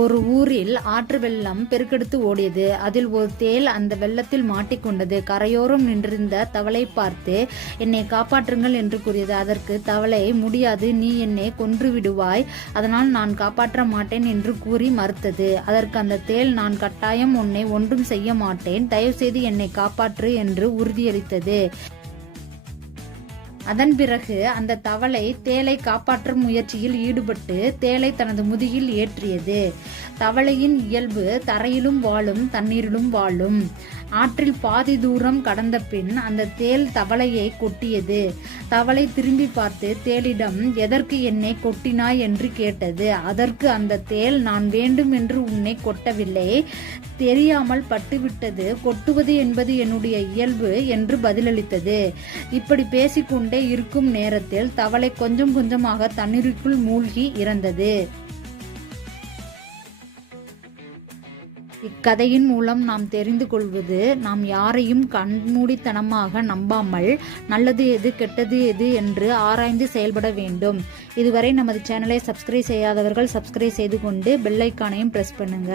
ஒரு ஊரில் ஆற்று வெள்ளம் பெருக்கெடுத்து ஓடியது. அதில் ஒரு தேள் அந்த வெள்ளத்தில் மாட்டிக்கொண்டது. கரையோரம் நின்றிருந்த தவளை பார்த்து, என்னை காப்பாற்றுங்கள் என்று கூறியது. அதற்கு தவளை, முடியாது, நீ என்னை கொன்று விடுவாய், அதனால் நான் காப்பாற்ற மாட்டேன் என்று கூறி மறுத்தது. அதற்கு அந்த தேள், நான் கட்டாயம் உன்னை ஒன்றும் செய்ய மாட்டேன், தயவுசெய்து என்னை காப்பாற்று என்று உறுதியளித்தது. அதன் பிறகு அந்த தவளை தேளை காப்பாற்றும் முயற்சியில் ஈடுபட்டு தேளை தனது முதுகில் ஏற்றியது. தவளையின் இயல்பு தரையிலும் வாழும், தண்ணீரிலும் வாழும். ஆற்றில் பாதி தூரம் கடந்த பின் அந்த தேள் தவளையை கொட்டியது. தவளை திரும்பி பார்த்து தேளிடம், எதற்கு என்னை கொட்டினாய் என்று கேட்டது. அதற்கு அந்த தேள், நான் வேண்டும் என்று உன்னை கொட்டவில்லை, தெரியாமல் பட்டுவிட்டது, கொட்டுவது என்பது என்னுடைய இயல்பு என்று பதிலளித்தது. இப்படி பேசிக்கொண்டே இருக்கும் நேரத்தில் தவளை கொஞ்சம் கொஞ்சமாக தண்ணீருக்குள் மூழ்கி இறந்தது. இக்கதையின் மூலம் நாம் தெரிந்து கொள்வது, நாம் யாரையும் கண்மூடித்தனமாக நம்பாமல் நல்லது எது கெட்டது எது என்று ஆராய்ந்து செயல்பட வேண்டும். இதுவரை நமது சேனலை சப்ஸ்கிரைப் செய்யாதவர்கள் சப்ஸ்கிரைப் செய்து கொண்டு பெல் ஐக்கானையும் பிரஸ் பண்ணுங்க.